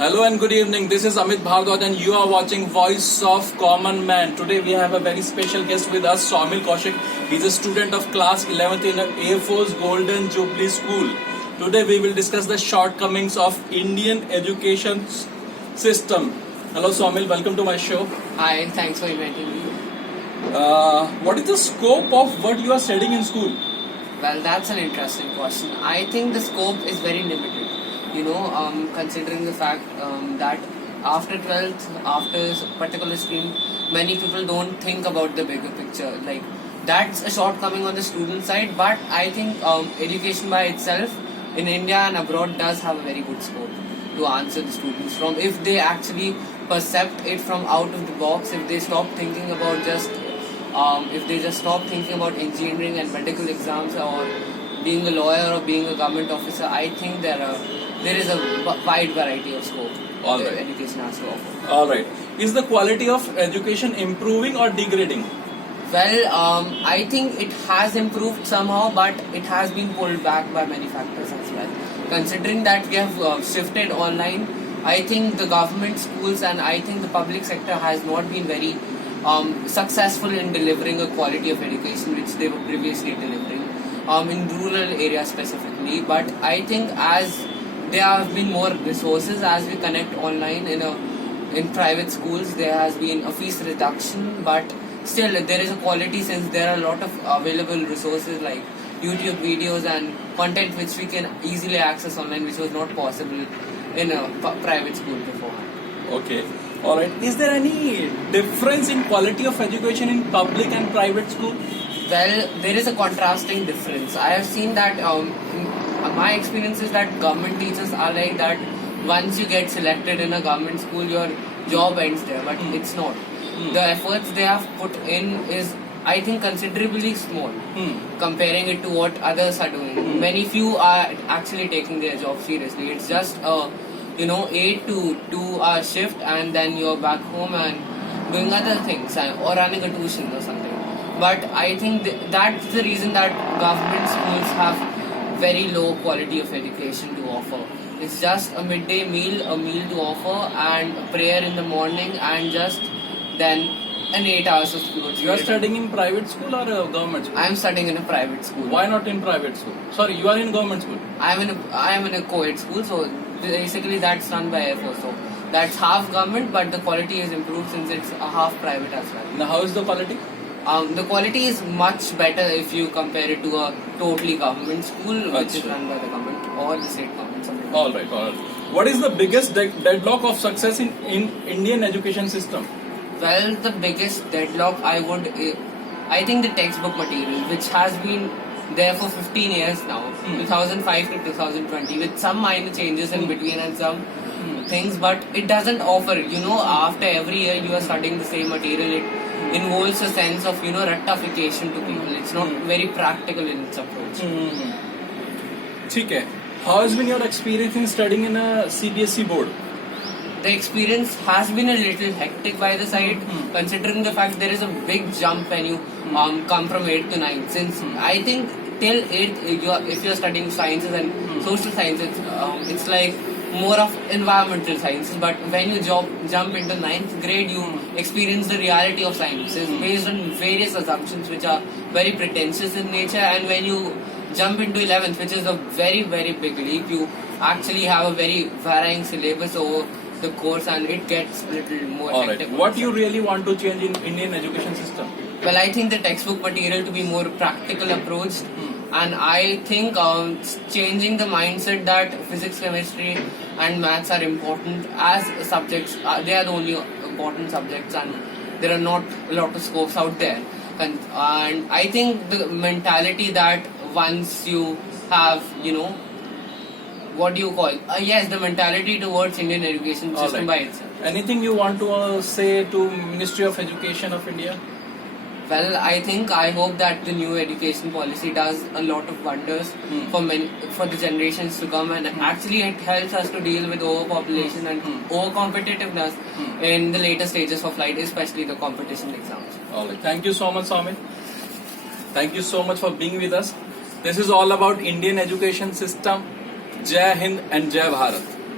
Hello and good evening. This is Amit Bhardwaj and you are watching Voice of Common Man. Today we have a very special guest with us, Saumil Kaushik. He's a student of class 11th in Air Force Golden Jubilee School. Today we will discuss the shortcomings of Indian education system. Hello Saumil, welcome to my show. Hi, thanks for inviting me. What is the scope of what you are studying in school? Well, that's an interesting question. I think the scope is very limited. Considering the fact that after 12th, after a particular stream, many people don't think about the bigger picture. Like, that's a shortcoming on the student side, but I think education by itself in India and abroad does have a very good scope to answer the students from, if they actually percept it from out of the box, if they stop thinking about if they just stop thinking about engineering and medical exams or being a lawyer or being a government officer. I think there is a wide variety of scope that education has to offer. Alright. Is the quality of education improving or degrading? Well, I think it has improved somehow, but it has been pulled back by many factors as well. Considering that we have shifted online, I think the government schools and I think the public sector has not been very successful in delivering a quality of education which they were previously delivering in rural areas specifically. But I think as there have been more resources as we connect online in private schools, there has been a fees reduction, but still there is a quality since there are a lot of available resources like YouTube videos and content which we can easily access online, which was not possible in a private school beforehand. Okay. Alright. Is there any difference in quality of education in public and private school? Well, there is a contrasting difference. I have seen that my experience is that government teachers are like that once you get selected in a government school, your job ends there, but it's not. The efforts they have put in is, I think, considerably small comparing it to what others are doing. Many few are actually taking their job seriously. It's just 8 to 2 hour shift and then you're back home and doing other things or running a tuition or something. But I think that's the reason that government schools have very low quality of education to offer. It's just a midday meal, a meal to offer, and a prayer in the morning, and just then an 8 hours of school. You are studying in private school or a government school? I am studying in a private school. Why not in private school? Sorry, you are in government school. I am in a co-ed school, so basically that's run by Air Force. So that's half government, but the quality is improved since it's a half private as well. Now, how is the quality? The quality is much better if you compare it to a totally government school which is run by the government or the state government. Alright. What is the biggest deadlock of success in Indian education system? Well, the biggest deadlock I think the textbook material, which has been there for 15 years now, 2005 to 2020, with some minor changes in between and some things, but it doesn't offer, after every year you are studying the same material, it involves a sense of, rectification to people. It's not very practical in its approach. Okay. How has been your experience in studying in a CBSE board? The experience has been a little hectic by the side, considering the fact there is a big jump when you come from 8th to 9th. Since I think till 8th, if you're studying sciences and social sciences, it's like more of environmental sciences. But when you jump into 9th grade, you experience the reality of sciences based on various assumptions which are very pretentious in nature. And when you jump into 11th, which is a very, very big leap, you actually have a very varying syllabus over the course and it gets a little more hectic. What do you really want to change in Indian education system? Well, I think the textbook material to be more practical approached, and I think changing the mindset that physics, chemistry and maths are important as subjects. They are the only important subjects and there are not a lot of scopes out there. And I think the mentality that once you have, what do you call it? Yes, the mentality towards Indian education system by itself. Anything you want to say to Ministry of Education of India? Well, I hope that the new education policy does a lot of wonders for the generations to come, and actually it helps us to deal with overpopulation and over-competitiveness in the later stages of life, especially the competition exams. Alright, thank you so much, Saumil. Thank you so much for being with us. This is all about Indian education system. Jai Hind and Jai Bharat.